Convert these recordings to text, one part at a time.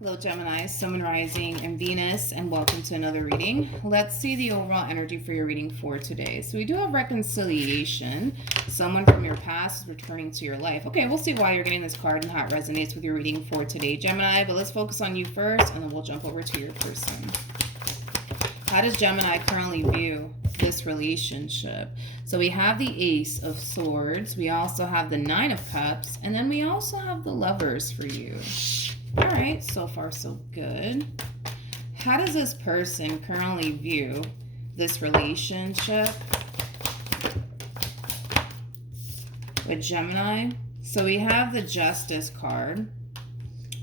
Hello, Gemini, Sun, Rising, and Venus, and welcome to another reading. Let's see the overall energy for your reading for today. So we do have reconciliation. Someone from your past is returning to your life. Okay, we'll see why you're getting this card and how it resonates with your reading for today, Gemini. But let's focus on you first, and then we'll jump over to your person. How does Gemini currently view this relationship? So we have the Ace of Swords. We also have the Nine of Cups. And then we also have the Lovers for you. All right, so far so good. How does this person currently view this relationship with Gemini? So we have the Justice card.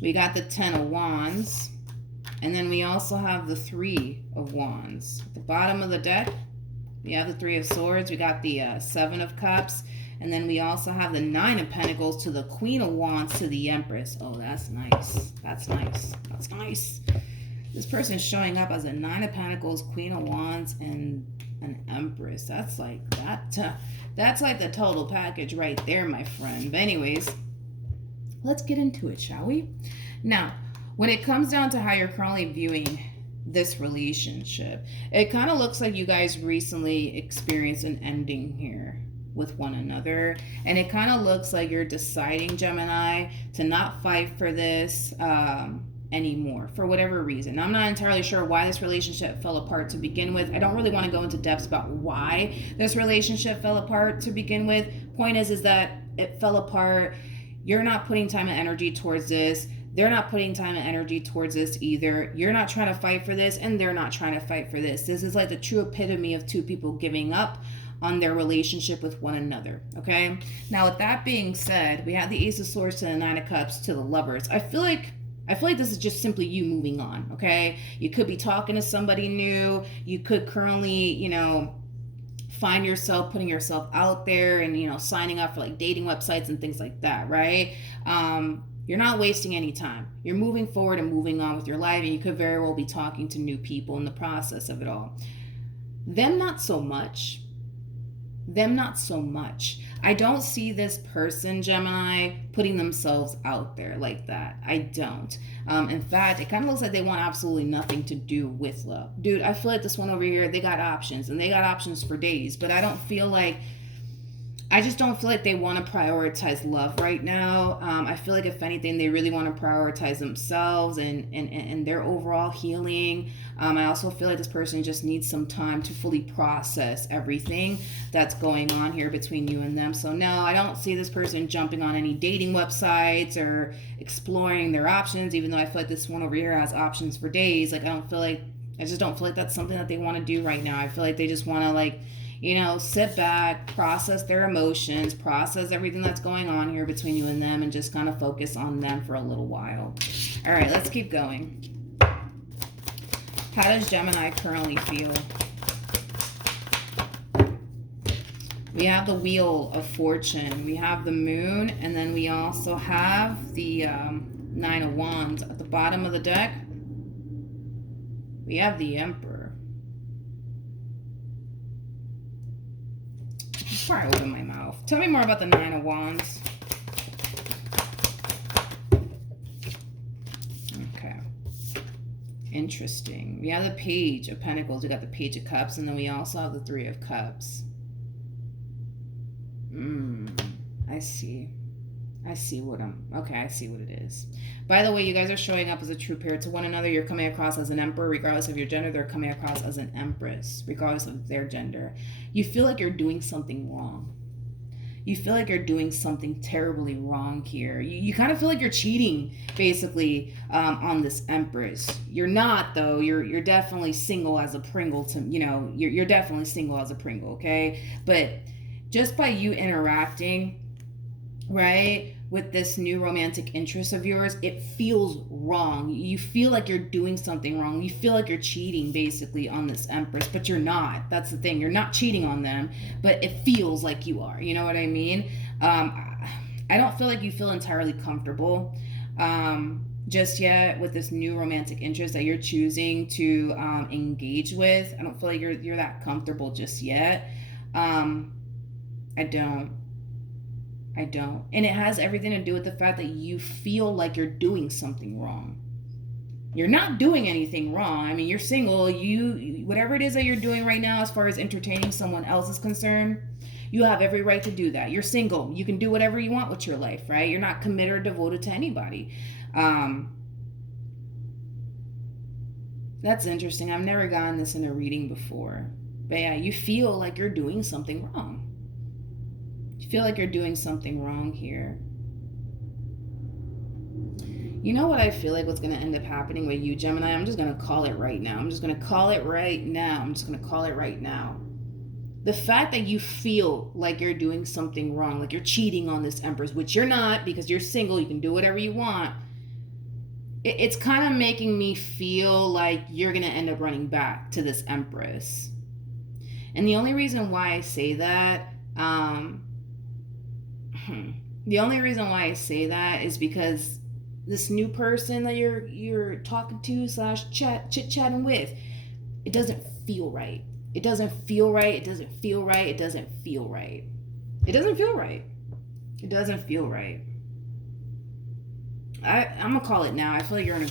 We got the Ten of Wands. And then we also have the Three of Wands. At the bottom of the deck, we have the Three of Swords. We got the Seven of Cups. And then we also have the Nine of Pentacles to the Queen of Wands to the Empress. Oh, that's nice. That's nice. That's nice. This person is showing up as a Nine of Pentacles, Queen of Wands, and an Empress. That's like that. That's like the total package right there, my friend. But anyways, let's get into it, shall we? Now, when it comes down to how you're currently viewing this relationship, it kind of looks like you guys recently experienced an ending here with one another, and it kind of looks like you're deciding, Gemini, to not fight for this anymore for whatever reason. I'm not entirely sure why this relationship fell apart to begin with. I don't really want to go into depths about why this relationship fell apart to begin with. Point is that it fell apart. You're not putting time and energy towards this. They're not putting time and energy towards this either. You're not trying to fight for this, and they're not trying to fight for this. This is like the true epitome of two people giving up on their relationship with one another, okay? Now, with that being said, we have the Ace of Swords to the Nine of Cups to the Lovers. I feel like this is just simply you moving on, okay? You could be talking to somebody new. You could currently, find yourself putting yourself out there and, signing up for like dating websites and things like that, right? You're not wasting any time. You're moving forward and moving on with your life, and you could very well be talking to new people in the process of it all. Them not so much. I don't see this person, Gemini, putting themselves out there like that. I don't. In fact, it kind of looks like they want absolutely nothing to do with love. Dude, I feel like this one over here, they got options, and they got options for days, but I just don't feel like they want to prioritize love right now. I feel like if anything, they really want to prioritize themselves and their overall healing. I also feel like this person just needs some time to fully process everything that's going on here between you and them. So no, I don't see this person jumping on any dating websites or exploring their options, even though I feel like this one over here has options for days. I just don't feel like that's something that they want to do right now. I feel like they just want to sit back, process their emotions, process everything that's going on here between you and them, and just kind of focus on them for a little while. All right, let's keep going. How does Gemini currently feel? We have the Wheel of Fortune. We have the Moon, and then we also have the Nine of Wands. At the bottom of the deck, we have the Emperor. Before I open my mouth, tell me more about the Nine of Wands. Okay. Interesting. We have the Page of Pentacles. We got the Page of Cups, and then we also have the Three of Cups. I see. I see what it is. By the way, you guys are showing up as a true pair to one another. You're coming across as an emperor, regardless of your gender. They're coming across as an empress, regardless of their gender. You feel like you're doing something wrong. You feel like you're doing something terribly wrong here. You kind of feel like you're cheating, basically, on this empress. You're not, though. You're definitely single as a Pringle. You're definitely single as a Pringle, okay? But just by you interacting, right, with this new romantic interest of yours, it feels wrong. You feel like you're doing something wrong. You feel like you're cheating, basically, on this empress, but you're not. That's the thing. You're not cheating on them, but it feels like you are. You know what I mean? I don't feel like you feel entirely comfortable just yet with this new romantic interest that you're choosing to engage with. I don't feel like you're that comfortable just yet. I don't. And it has everything to do with the fact that you feel like you're doing something wrong. You're not doing anything wrong. I mean, you're single. Whatever it is that you're doing right now, as far as entertaining someone else is concerned, you have every right to do that. You're single. You can do whatever you want with your life, right? You're not committed or devoted to anybody. That's interesting. I've never gotten this in a reading before. But yeah, you feel like you're doing something wrong. You feel like you're doing something wrong here. You know what I feel like what's going to end up happening with you, Gemini? I'm just going to call it right now. The fact that you feel like you're doing something wrong, like you're cheating on this Empress, which you're not because you're single, you can do whatever you want. It's kind of making me feel like you're going to end up running back to this Empress. And the only reason why I say that, is because this new person that you're talking to / chit-chatting with, it doesn't feel right. It doesn't feel right. I'm gonna call it now. I feel like you're gonna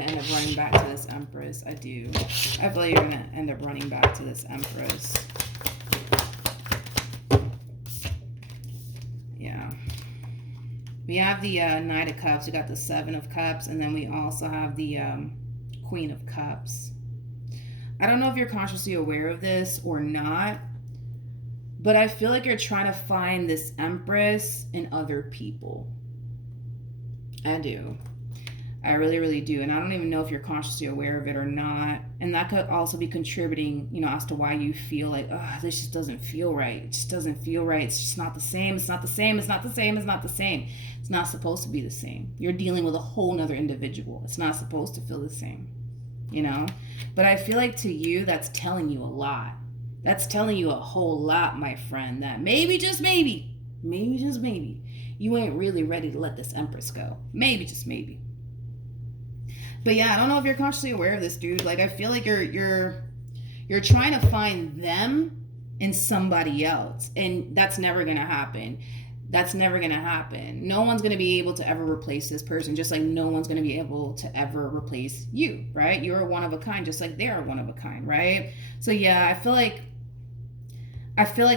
end up running back to this Empress. I do. I feel like you're gonna end up running back to this Empress. Yeah. We have the Knight of Cups. We got the Seven of Cups, and then we also have the Queen of Cups. I don't know if you're consciously aware of this or not, but I feel like you're trying to find this Empress in other people. I do. I really, really do. And I don't even know if you're consciously aware of it or not. And that could also be contributing, as to why you feel like, oh, this just doesn't feel right. It just doesn't feel right. It's just not the same. It's not the same. It's not the same. It's not the same. It's not supposed to be the same. You're dealing with a whole nother individual. It's not supposed to feel the same, But I feel like to you, that's telling you a lot. That's telling you a whole lot, my friend, that maybe, just maybe, you ain't really ready to let this Empress go. Maybe, just maybe. But yeah, I don't know if you're consciously aware of this, dude. Like, I feel like you're trying to find them in somebody else, and that's never gonna happen. No one's gonna be able to ever replace this person, just like no one's gonna be able to ever replace you, right? You're one of a kind, just like they are one of a kind, right? So yeah, I feel like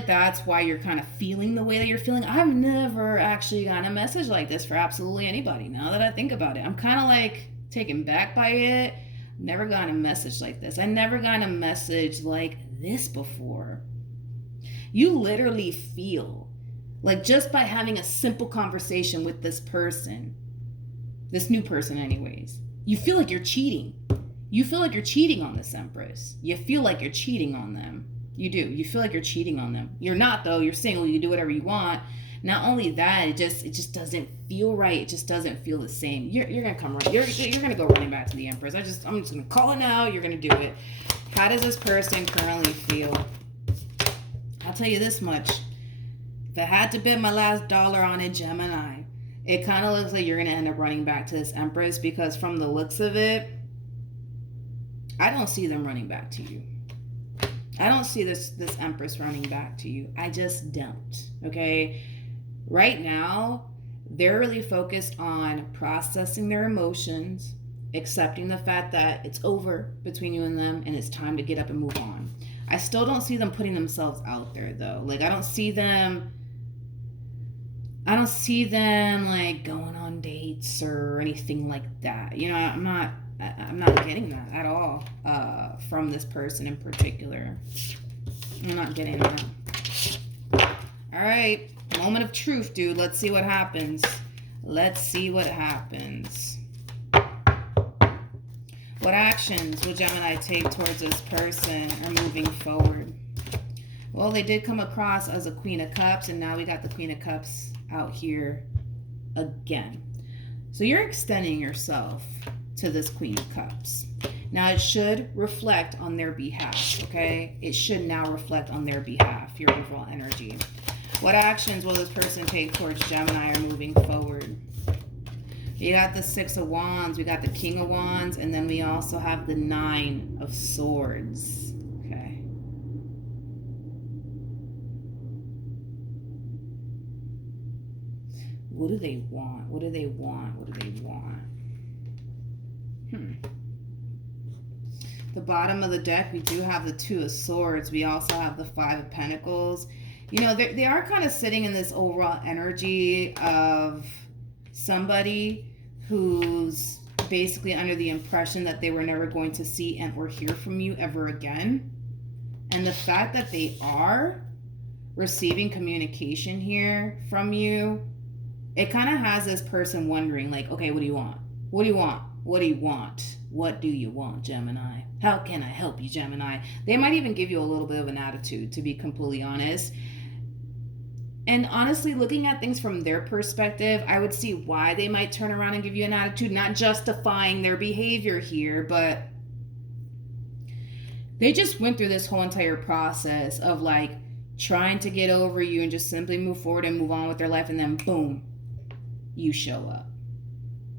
that's why you're kind of feeling the way that you're feeling. I've never actually gotten a message like this for absolutely anybody. Now that I think about it, I'm kind of like taken back by it. Never gotten a message like this. I never gotten a message like this before. You literally feel like, just by having a simple conversation with this person, this new person anyways, you feel like you're cheating. You feel like you're cheating on this Empress. You feel like you're cheating on them. You do. You feel like you're cheating on them. You're not, though. You're single. You can do whatever you want. Not only that, it just doesn't feel right. It just doesn't feel the same. You're gonna come right. You're gonna go running back to the Empress. I'm just gonna call it now. You're gonna do it. How does this person currently feel? I'll tell you this much. If I had to bet my last dollar on it, Gemini, it kind of looks like you're gonna end up running back to this Empress, because from the looks of it, I don't see them running back to you. I don't see this Empress running back to you. I just don't. Okay? Right now, they're really focused on processing their emotions, accepting the fact that it's over between you and them, and it's time to get up and move on. I still don't see them putting themselves out there, though. Like, I don't see them like going on dates or anything like that. I'm not getting that at all from this person in particular. I'm not getting that. All right, moment of truth, dude. Let's see what happens. What actions will Gemini take towards this person or moving forward? Well, they did come across as a Queen of Cups, and now we got the Queen of Cups out here again. So you're extending yourself to this Queen of Cups. Now it should reflect on their behalf, okay? It should now reflect on their behalf, your overall energy. What actions will this person take towards Gemini or moving forward? You got the Six of Wands, we got the King of Wands, and then we also have the Nine of Swords, okay? What do they want? The bottom of the deck, we do have the Two of Swords. We also have the Five of Pentacles. You know, they are kind of sitting in this overall energy of somebody who's basically under the impression that they were never going to see and or hear from you ever again. And the fact that they are receiving communication here from you, it kind of has this person wondering, like, okay, what do you want? What do you want? What do you want? What do you want, Gemini? How can I help you, Gemini? They might even give you a little bit of an attitude, to be completely honest. And honestly, looking at things from their perspective, I would see why they might turn around and give you an attitude, not justifying their behavior here, but they just went through this whole entire process of like trying to get over you and just simply move forward and move on with their life. And then boom, you show up.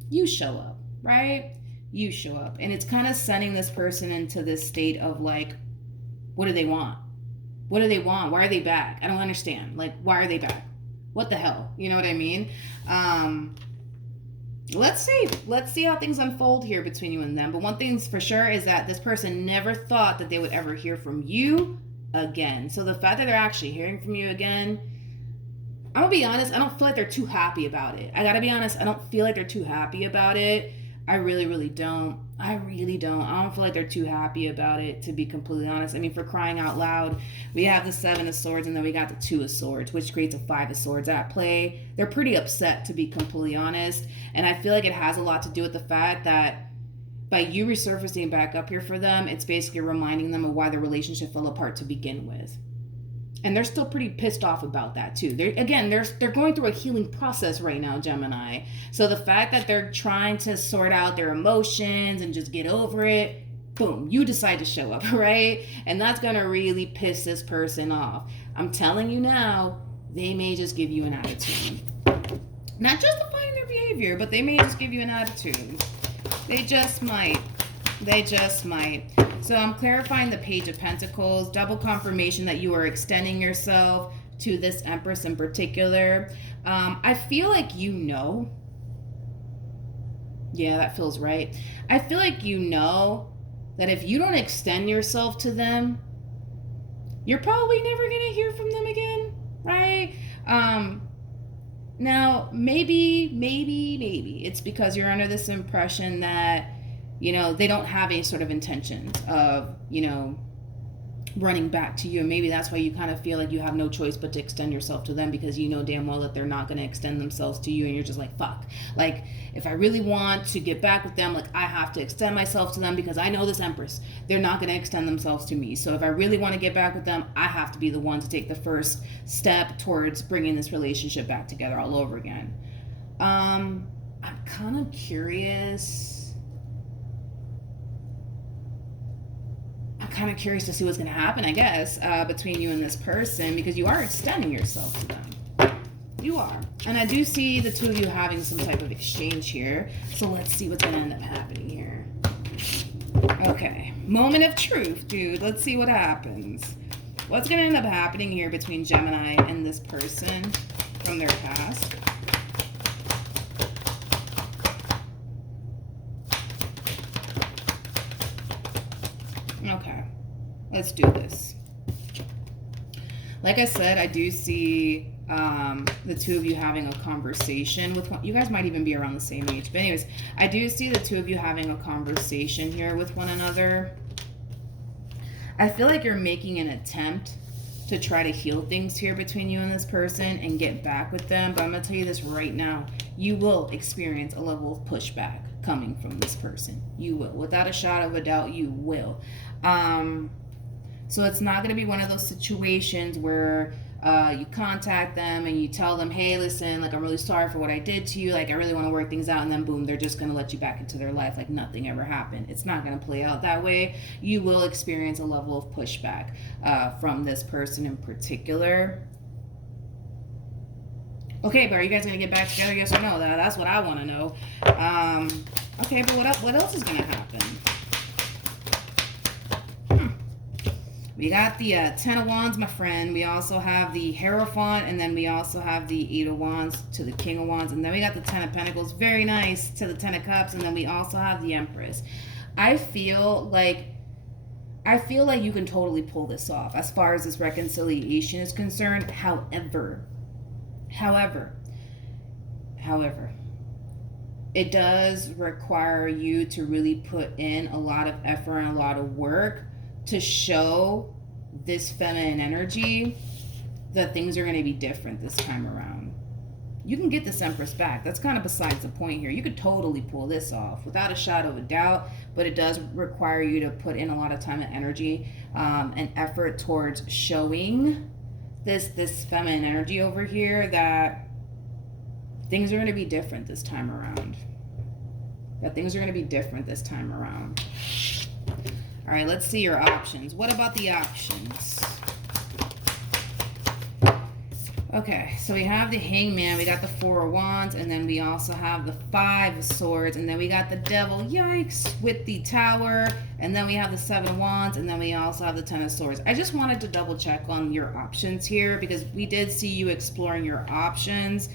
You show up, right? You show up. And it's kind of sending this person into this state of like, what do they want? What do they want? Why are they back? I don't understand. Like, why are they back? What the hell? You know what I mean? Let's see how things unfold here between you and them. But one thing's for sure is that this person never thought that they would ever hear from you again. So the fact that they're actually hearing from you again, I'm gonna be honest, I don't feel like they're too happy about it. I gotta be honest, I don't feel like they're too happy about it. I really, really don't. I really don't. I don't feel like they're too happy about it, to be completely honest. I mean, for crying out loud, we have the Seven of Swords and then we got the Two of Swords, which creates a Five of Swords at play. They're pretty upset, to be completely honest. And I feel like it has a lot to do with the fact that by you resurfacing back up here for them, it's basically reminding them of why the relationship fell apart to begin with. And they're still pretty pissed off about that too. They're going through a healing process right now, Gemini. So the fact that they're trying to sort out their emotions and just get over it, boom, you decide to show up, right? And that's going to really piss this person off. I'm telling you now, they may just give you an attitude. Not justifying their behavior, but they may just give you an attitude. They just might. They just might. So I'm clarifying the Page of Pentacles, double confirmation that you are extending yourself to this Empress in particular. I feel like you know. Yeah, that feels right. I feel like you know that if you don't extend yourself to them, you're probably never going to hear from them again, right? Now, maybe it's because you're under this impression that, you know, they don't have any sort of intentions of, you know, running back to you. And maybe that's why you kind of feel like you have no choice but to extend yourself to them, because you know damn well that they're not going to extend themselves to you. And you're just like, fuck. Like, if I really want to get back with them, like, I have to extend myself to them because I know this Empress. They're not going to extend themselves to me. So if I really want to get back with them, I have to be the one to take the first step towards bringing this relationship back together all over again. I'm kind of curious. Kind of curious to see what's going to happen, I guess, between you and this person, because you are extending yourself to them. You are. And I do see the two of you having some type of exchange here. So let's see what's going to end up happening here. Okay. Moment of truth, dude. Let's see what happens. What's going to end up happening here between Gemini and this person from their past? Okay, let's do this. Like I said, I do see the two of you having a conversation with one. You guys might even be around the same age. But anyways, I do see the two of you having a conversation here with one another. I feel like you're making an attempt to try to heal things here between you and this person and get back with them. But I'm going to tell you this right now. You will experience a level of pushback coming from this person. You will. Without a shadow of a doubt, you will. So it's not going to be one of those situations where you contact them and you tell them, hey, listen, like, I'm really sorry for what I did to you. Like, I really want to work things out. And then boom, they're just going to let you back into their life like nothing ever happened. It's not going to play out that way. You will experience a level of pushback from this person in particular. Okay, but are you guys going to get back together? Yes or no? That's what I want to know. Okay, but what else is going to happen? We got the Ten of Wands, my friend. We also have the Hierophant, and then we also have the Eight of Wands to the King of Wands, and then we got the Ten of Pentacles, very nice, to the Ten of Cups, and then we also have the Empress. I feel like you can totally pull this off as far as this reconciliation is concerned. However, it does require you to really put in a lot of effort and a lot of work to show this feminine energy that things are going to be different this time around. You can get this Empress back. That's kind of besides the point here. You could totally pull this off without a shadow of a doubt, but it does require you to put in a lot of time and energy and effort towards showing this feminine energy over here that things are going to be different this time around. All right, let's see your options. What about the options? Okay, so we have the Hangman, we got the Four of Wands, and then we also have the Five of Swords, and then we got the Devil, yikes, with the Tower, and then we have the Seven of Wands, and then we also have the Ten of Swords. I just wanted to double check on your options here because we did see you exploring your options.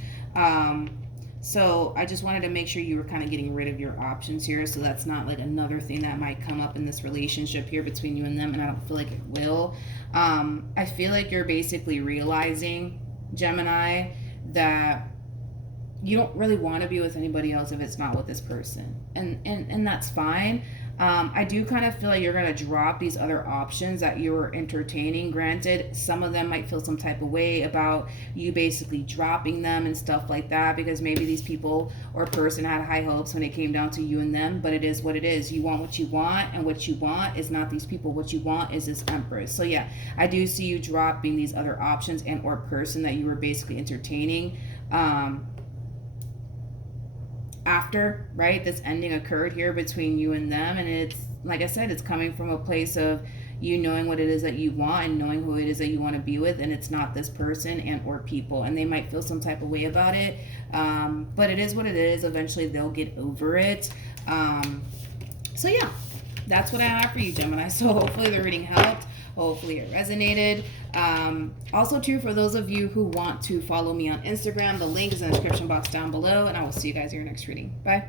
So I just wanted to make sure you were kind of getting rid of your options here, so that's not like another thing that might come up in this relationship here between you and them, and I don't feel like it will. I feel like you're basically realizing, Gemini, that you don't really want to be with anybody else if it's not with this person, and that's fine. I do kind of feel like you're going to drop these other options that you were entertaining. Granted, some of them might feel some type of way about you basically dropping them and stuff like that, because maybe these people or person had high hopes when it came down to you and them, but it is what it is. You want what you want, and what you want is not these people. What you want is this Empress. So yeah, I do see you dropping these other options and or person that you were basically entertaining after, right, this ending occurred here between you and them. And it's, like I said, it's coming from a place of you knowing what it is that you want and knowing who it is that you want to be with, and it's not this person and or people, and they might feel some type of way about it, but it is what it is. Eventually they'll get over it. So yeah, that's what I have for you, Gemini. So hopefully the reading helped. Hopefully it resonated. Also, too, for those of you who want to follow me on Instagram, the link is in the description box down below, and I will see you guys in your next reading. Bye.